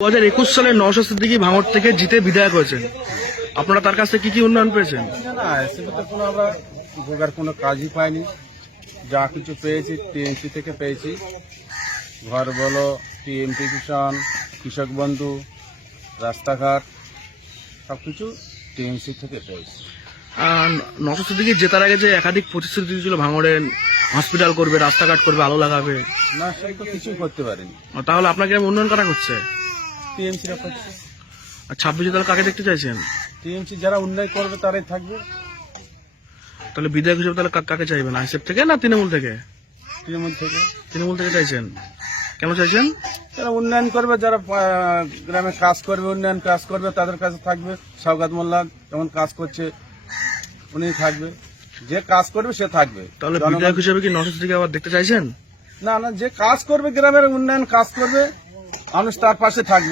দু হাজার একুশ সালে নশো সিদ্দিকি ভাঙড় থেকে জিতে বিধায়ক হয়েছেন। আপনারা তার কাছ থেকে কি কি উন্নয়ন পেয়েছেন? না তো কোনো আমরা কোনো কাজই পাইনি। যা কিছু পেয়েছি টিএমসি থেকে পেয়েছি। ঘর বলো টিএমসি কিষাণ কৃষক বন্ধু রাস্তাঘাট সব কিছু টিএমসি থেকে পেয়েছি। আর নশো সিদ্দিকি জেতার আগে যে একাধিক প্রতিশ্রুতি ছিল ভাঙড়ে হসপিটাল করবে রাস্তাঘাট করবে আলো লাগাবে। না সে তো কিছুই করতে পারেনি। তাহলে আপনাকে উন্নয়ন করা হচ্ছে টিএমসিরা করছে আর ছাব্বিশে তাহলে কাকে দেখতে চাইছেন? টিএমসি যারা উন্নয়ন করবে তারাই থাকবে। তাহলে বিধায়ক হিসেবে তাহলে কাকে চাইবেন? আইসেফ থেকে না তৃণমূল থেকে? তৃণমূল থেকে। তৃণমূল থেকে চাইছেন। কেন চাইছেন? যারা উন্নয়ন করবে যারা গ্রামে কাজ করবে উন্নয়ন কাজ করবে তাদের কাছে থাকবে। সৌগাত মোল্লা যেমন কাজ করছে উনি থাকবে। যে কাজ করবে সে থাকবে। তাহলে বিধায়ক হিসেবে কি নশো সিদ্দিকি আবার দেখতে চাইছেন? না না যে কাজ করবে গ্রামের উন্নয়ন কাজ করবে মানুষ তার পাশে থাকবে।